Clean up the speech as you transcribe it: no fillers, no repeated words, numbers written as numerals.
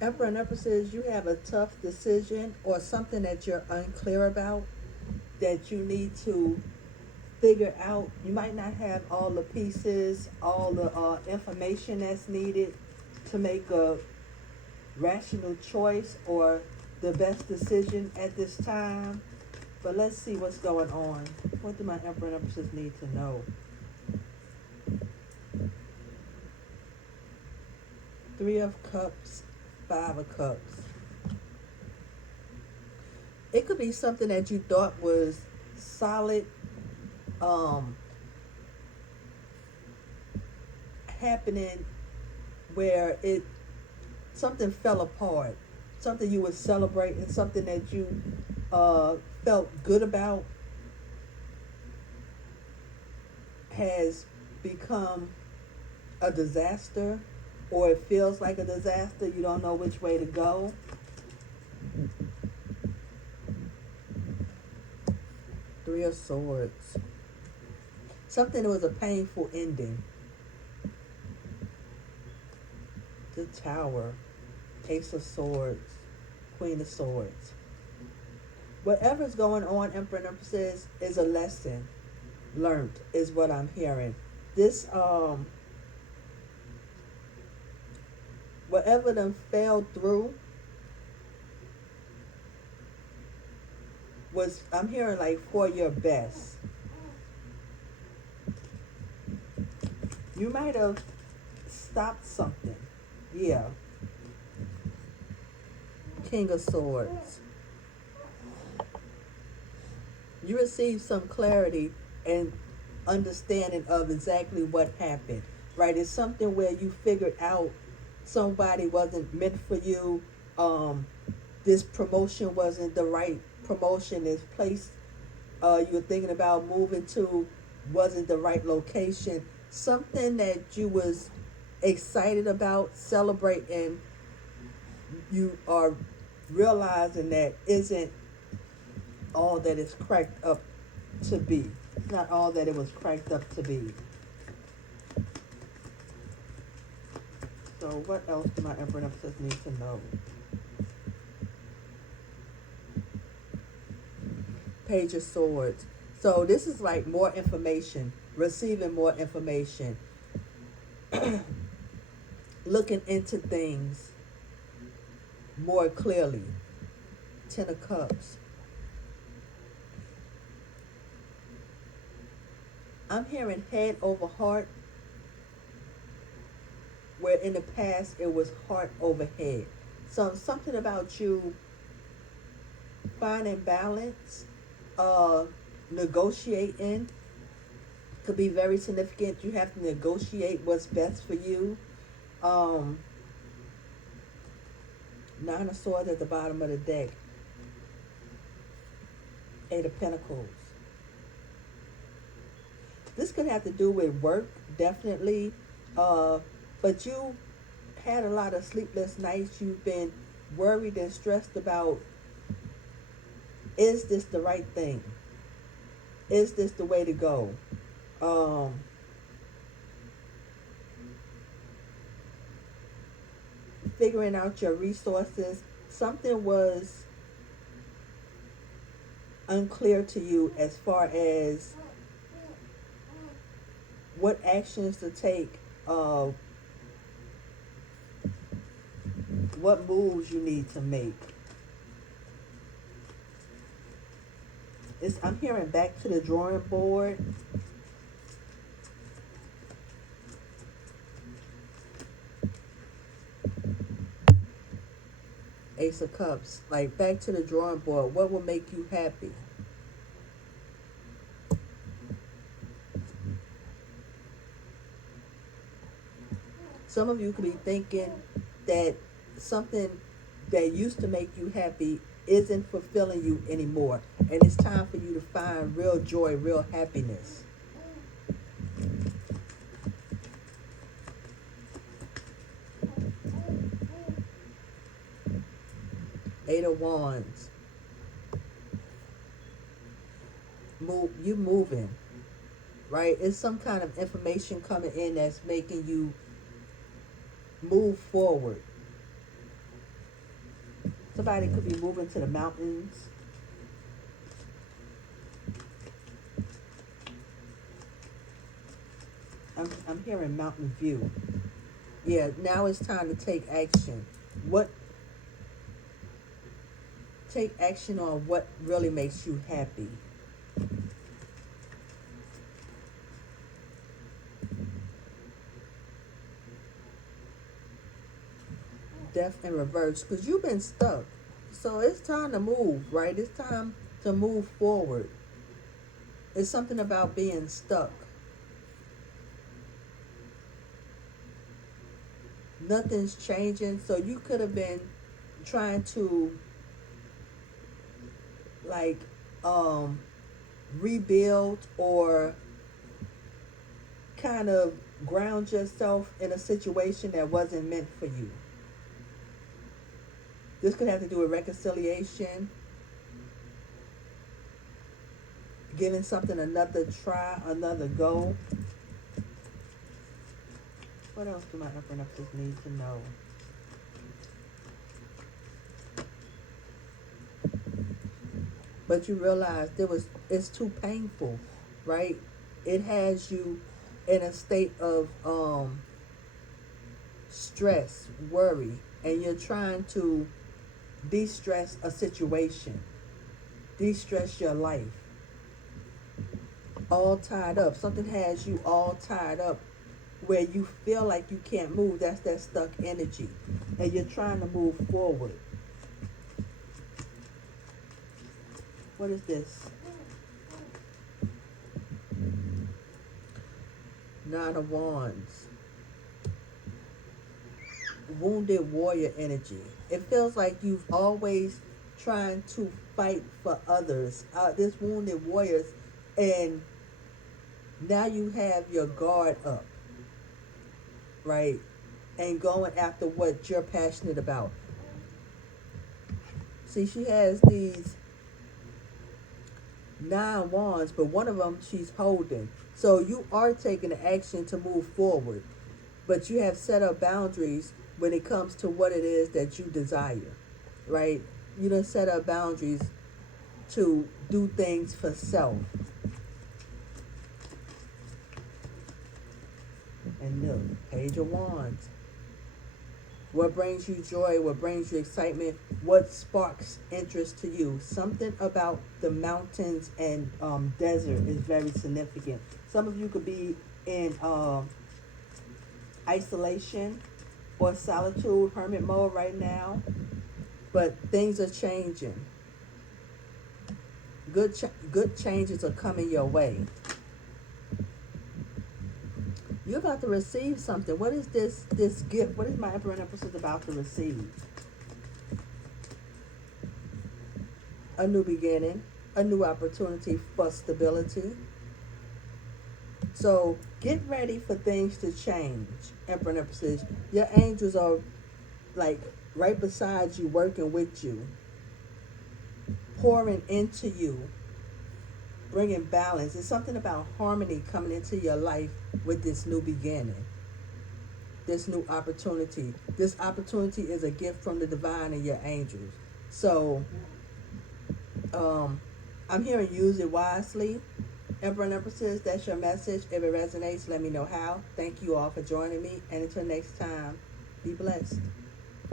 Emperor and Empresses, you have a tough decision or something that you're unclear about that you need to figure out. You might not have all the pieces, all the information that's needed to make a rational choice or the best decision at this time. But let's see what's going on. What do my Emperor and Empresses need to know? Three of Cups, Five of Cups. It could be something that you thought was solid, um, happening where it something fell apart, something you were celebrating, something that you felt good about has become a disaster, or it feels like a disaster. You don't know which way to go. Three of Swords. Something that was a painful ending. The Tower. Ace of Swords. Queen of Swords. Whatever's going on, Emperor and Empress, is a lesson learned, is what I'm hearing. This, whatever them fell through was, I'm hearing like for your best. You might have stopped something. Yeah. King of Swords. You received some clarity and understanding of exactly what happened, right? It's something where you figured out somebody wasn't meant for you. This promotion wasn't the right promotion. This place you were thinking about moving to wasn't the right location. Something that you was excited about, celebrating, you are realizing that isn't all that it's cracked up to be. It's not all that it was cracked up to be. So what else do my Emperor and Empress need to know? Page of Swords. So this is like more information, receiving more information, looking into things more clearly. Ten of Cups. I'm hearing head over heart, where in the past it was heart over head. So something about you finding balance, negotiating could be very significant. You have to negotiate what's best for you. Um, Nine of Swords at the bottom of the deck. Eight of Pentacles. This could have to do with work, definitely. But you had a lot of sleepless nights. You've been worried and stressed about, is this the right thing? Is this the way to go? Figuring out your resources. Something was unclear to you as far as what actions to take, what moves you need to make. I'm hearing back to the drawing board. Ace of Cups, like back to the drawing board. What will make you happy? Some of you could be thinking that something that used to make you happy isn't fulfilling you anymore. And it's time for you to find real joy, real happiness. Eight of Wands. You moving, right? It's some kind of information coming in that's making you move forward. Somebody could be moving to the mountains. I'm hearing mountain view. Yeah, now it's time to take action. What Take action on what really makes you happy. Death in reverse, because you've been stuck. So it's time to move, right? It's time to move forward. It's something about being stuck. Nothing's changing. So you could have been trying to like rebuild or kind of ground yourself in a situation that wasn't meant for you. This could have to do with reconciliation, giving something another try, another go. What else do my Empresses need to know? But you realize it's too painful, right? It has you in a state of stress, worry, and you're trying to de-stress a situation, de-stress your life. All tied up. Something has you all tied up where you feel like you can't move. That's that stuck energy. And you're trying to move forward. What is this? Nine of Wands. Wounded warrior energy. It feels like you've always trying to fight for others. This wounded warriors, and now you have your guard up, right? And going after what you're passionate about. See, she has these 9 wands, but one of them she's holding. So you are taking the action to move forward, but you have set up boundaries when it comes to what it is that you desire, right? You done set up boundaries to do things for self. And look, Page of Wands. What brings you joy? What brings you excitement? What sparks interest to you? Something about the mountains and desert is very significant. Some of you could be in isolation or solitude, hermit mode right now. But things are changing. Good changes are coming your way. You're about to receive something. What is this gift? What is my Emperor and Empress about to receive? A new beginning, a new opportunity for stability. So get ready for things to change, Emperor and Empresses. Your angels are like right beside you, working with you, pouring into you, bringing balance. It's something about harmony coming into your life with this new beginning, this new opportunity. This opportunity is a gift from the divine and your angels. So I'm hearing use it wisely. Emperor and Empresses, that's your message. If it resonates, let me know how. Thank you all for joining me. And until next time, be blessed.